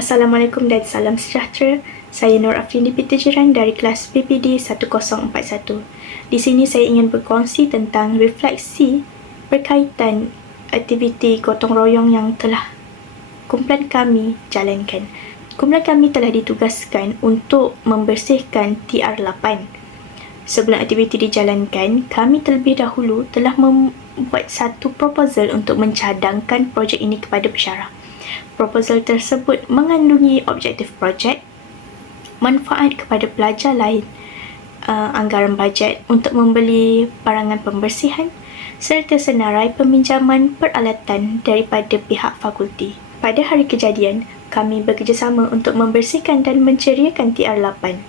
Assalamualaikum dan salam sejahtera. Saya Nur Afrin Peter Jiran dari kelas PPD 1041. Di sini saya ingin berkongsi tentang refleksi berkaitan aktiviti gotong royong yang telah kumpulan kami jalankan. Kumpulan kami telah ditugaskan untuk membersihkan TR8. Sebelum aktiviti dijalankan, kami terlebih dahulu telah membuat satu proposal untuk mencadangkan projek ini kepada pesyarah proposal tersebut mengandungi objektif projek, manfaat kepada pelajar lain, uh, anggaran bajet untuk membeli barangan pembersihan serta senarai peminjaman peralatan daripada pihak fakulti. Pada hari kejadian, kami bekerjasama untuk membersihkan dan menceriakan TR8.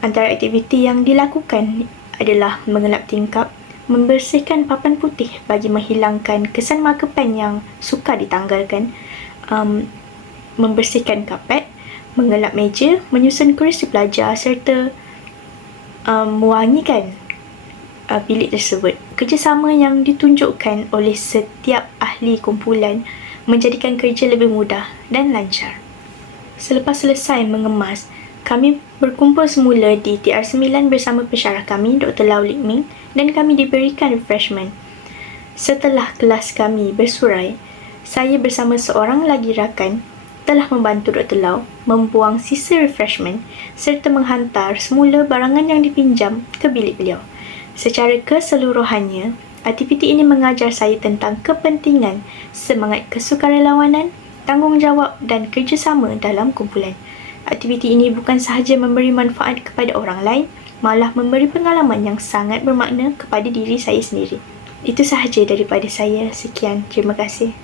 Antara aktiviti yang dilakukan adalah mengelap tingkap, membersihkan papan putih bagi menghilangkan kesan marker pen yang sukar ditanggalkan, um, membersihkan kapet, mengelap meja, menyusun kerusi pelajar serta um, mewangikan uh, bilik tersebut. Kerjasama yang ditunjukkan oleh setiap ahli kumpulan menjadikan kerja lebih mudah dan lancar. Selepas selesai mengemas, kami berkumpul semula di TR9 bersama pesyarah kami, Dr. Lau Ming dan kami diberikan refreshment. Setelah kelas kami bersurai, saya bersama seorang lagi rakan telah membantu Dr. Lau membuang sisa refreshment serta menghantar semula barangan yang dipinjam ke bilik beliau. Secara keseluruhannya, aktiviti ini mengajar saya tentang kepentingan semangat kesukarelawanan, tanggungjawab dan kerjasama dalam kumpulan. Aktiviti ini bukan sahaja memberi manfaat kepada orang lain, malah memberi pengalaman yang sangat bermakna kepada diri saya sendiri. Itu sahaja daripada saya. Sekian. Terima kasih.